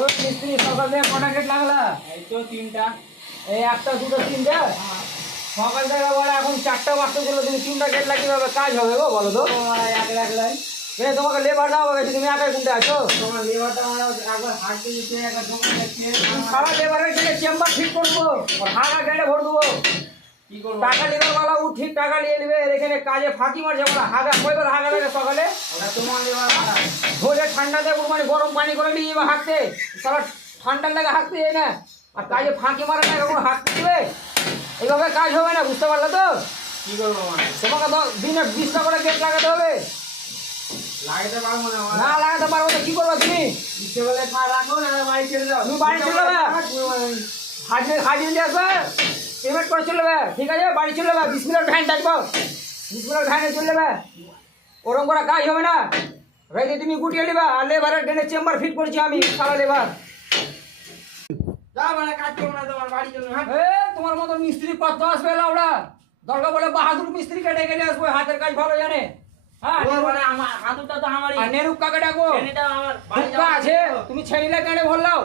ওই মিস্ত্রি সকাল থেকে কটা গেট লাগলা? এই তো 3টা। এই একটা দুটো তিনটা সকাল থেকে বলে এখন 4টা বাজতে চলো, তুমি 3টা গেট লাগিয়ে হবে, কাজ হবে গো বলো তো? এক লাগলাই। তোমাকে লেবার দাও হবে, তুমি একাই কোনটা আছো? তোমার লেবারটা আমার একবার হাঁটতে দিতে, একবার দোকানে যাচ্ছে। সারা লেবারের গেলে চেম্বার ঠিক করে দেবো, আর হাগা গেলে ভর দেবো। কি করবো? টাকা লেবার বালা ও ঠিক টাকা নিয়ে নেবে, আর এখানে কাজে ফাঁকি মারছে বলা হাগা কয়বার হাগা লাগে সকালে? ওটা তোমার লেবার। ধরে ঠান্ডাতে মানে গরম পানি করে নিয়ে যাবে হাঁকতে, সারা ঠান্ডার লাগে হাঁকতে যায় না, আর কাজে ফাঁকি মারে না কখনো হাঁকতে দিবে? এইভাবে কাজ হবে না, বুঝতে পারলে তো? কি করবো মানে? তোমাকে দিনে 20টা করে গেট লাগাতে হবে। লাগাতে পারবো না না লাগাতে পারবো তো কি করবো তুমি? ইচ্ছে বলে রাখো না, বাড়ি ছেড়ে দাও। তুমি বাড়ি চলে যাবে, হাজির দিয়ে আসবে, পেমেন্ট করে চলে যাবে, ঠিক আছে? বাড়ি চলে যাবে, 20 মিনিট ভ্যান থাকবো, 20 মিনিট ভ্যানে চলে যাবে। ওরকম করে কাজ হবে না, রেখে তুমি গুটিয়ে নেবে। আর লেবারের ডেনে চেম্বার ফিট করছি আমি, সারা লেবার। যাও মানে কাজ করবো না, তোমার বাড়ি চলো। হ্যাঁ, তোমার মতো মিস্ত্রি কত আসবে লাউডা? দরকার বলে বাহাদুর মিস্ত্রিকে ডেকে নিয়ে আসবো, হাতের কাজ ভালো জানে। হ্যাঁ, ও মানে আমার হাতুটা তো আমারই। আর নেরুপ কাকে ডাকবো? এটা আমার বাড়ি হুক্কা আছে, তুমি ছেড়িলে কেন ভরলাও?